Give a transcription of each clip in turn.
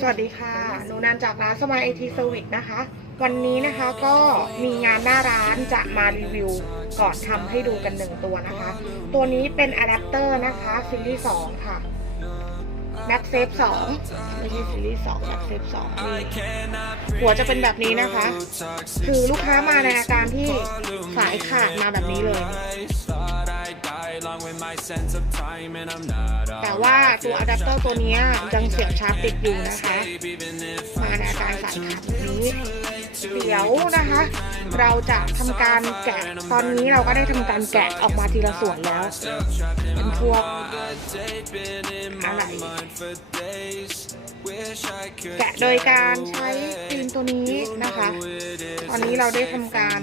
สวัสดีค่ะ หนูนันจากร้านสมายไอทีเซอร์วิสนะคะ วันนี้นะคะก็มีงานหน้าร้านจะมารีวิวก่อนทำให้ดูกันหนึ่งตัวนะคะ ตัวนี้เป็นอะแดปเตอร์นะคะซีรีส์2ค่ะ m a x s a f e 2ไม่ใช่ซีรีส์2 m a x s a f e 2นี่หัวจะเป็นแบบนี้นะคะ คือลูกค้ามาในอาการที่สายขาดมาแบบนี้เลย แต่ว่าตัวอะแดปเตอร์ตัวเนี้ยยังเสียบชาร์จติดอยู่นะคะ มาในอาการสายขาดแบบนี้ เดี๋ยวนะคะ เราจะทำการแกะตอนนี้เราก็ได้ทำการแกะออกมาทีละส่วนแล้วเป็นพวกอะไรแกะโดยการใช้ฟิล์มตัวนี้นะคะ ตอนนี้เราได้ทำการ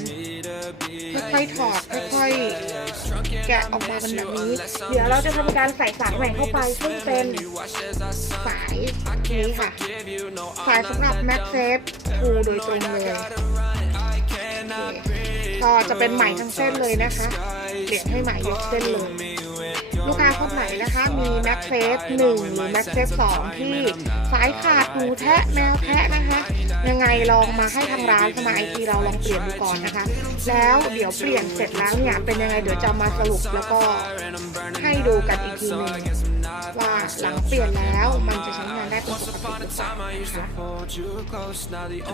ค่อยๆถอดค่อยๆแกะออกมาเป็นแบบนี้ เดี๋ยวเราจะทำการใส่สายใหม่เข้าไปซึ่งเป็นสายนี้ค่ะ สายสำหรับ Max Safe 2โดยตรงเลยก็จะเป็นใหม่ทั้งเส้นเลยนะคะเปลี่ยนให้ใหม่ยกเส้นเลย ลูกค้าคนไหนนะคะ มี Max Safe 1หรือ Max Safe 2ที่สายขาดหูแทะแมวแทะนะคะยังไงลองมาให้ทางร้านสมาไอทีเราลองเปลี่ยนดูก่อนนะคะ แล้วเดี๋ยวเปลี่ยนเสร็จแล้วเนี่ยเป็นยังไงเดี๋ยวจะมาสรุปแล้วก็ให้ดูกันอีกทีหนึงว่า หลังเปลี่ยนแล้วมันจะใช้งานได้เป็นปกติหรือเปล่านะคะ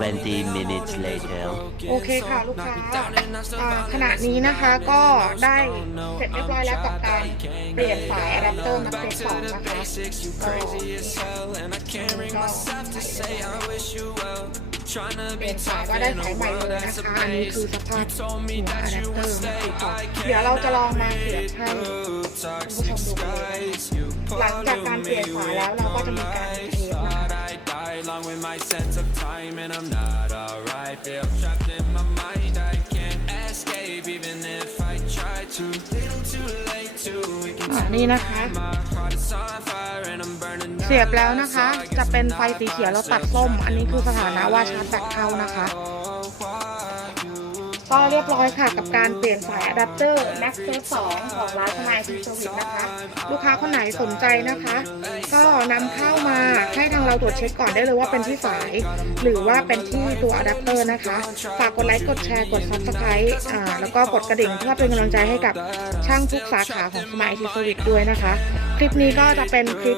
20 minutes later. โอเคค่ะลูกค้าอ่าขณะนี้นะคะก็ได้เสร็จเรียบร้อยแล้วกับการเปลี่ยนสายอะแดปเตอร์มาเป็นสองนะคะก็เปลี่ยนสายก็ได้สายใหม่เลยนะคะอันนี้คือสภาพหัวอะแดปเตอร์นะคะเดี๋ยวเราจะลองมาเสียบให้คุณผู้ชมดู หลังจากการเปลี่ยนขวาแล้วเราก็จะมีการเทปนะคะอันนี้นะคะ เสียบแล้วนะคะ จะเป็นไฟสีเขียวเราตัดส้ม อันนี้คือสถานะว่าชาร์จแบตเข้านะคะ ก็เรียบร้อยค่ะกับการเปลี่ยนสายอะแดปเตอร์ Max s 2ของร้านสมายทีเซอร์วิสนะคะ ลูกค้าคนไหนสนใจนะคะ ก็นำเข้ามาให้ทางเราตรวจเช็คก่อนได้เลยว่าเป็นที่สาย หรือว่าเป็นที่ตัวอะแดปเตอร์นะคะ ฝากกดไลค์กดแชร์กด Subscribe อ่าแล้วก็กดกระดิ่งเพื่อเป็นกำลังใจให้กับช่างทุกสาขาของสมายทีเซอร์วิสด้วยนะคะ ลิปนี้ก็จะเป็นคลิป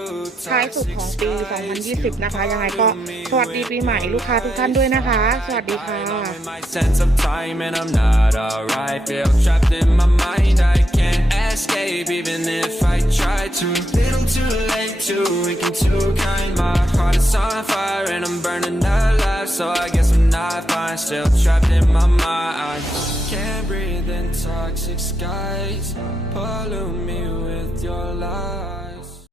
ท้ายสุดของปี 2020 นะคะ ยังไงก็สวัสดีปีใหม่ลูกค้าทุกท่านด้วยนะคะ สวัสดีค่ะ with my sense of time, and I'm not alright. Feel trapped in my mind, I can't escape, even if I try to. Little too late to weaken too kind. My heart is on fire, and I'm burning alive. So I guess I'm not fine, still trapped in my mind. Can't breathe in toxic skies, pollute me with your lies.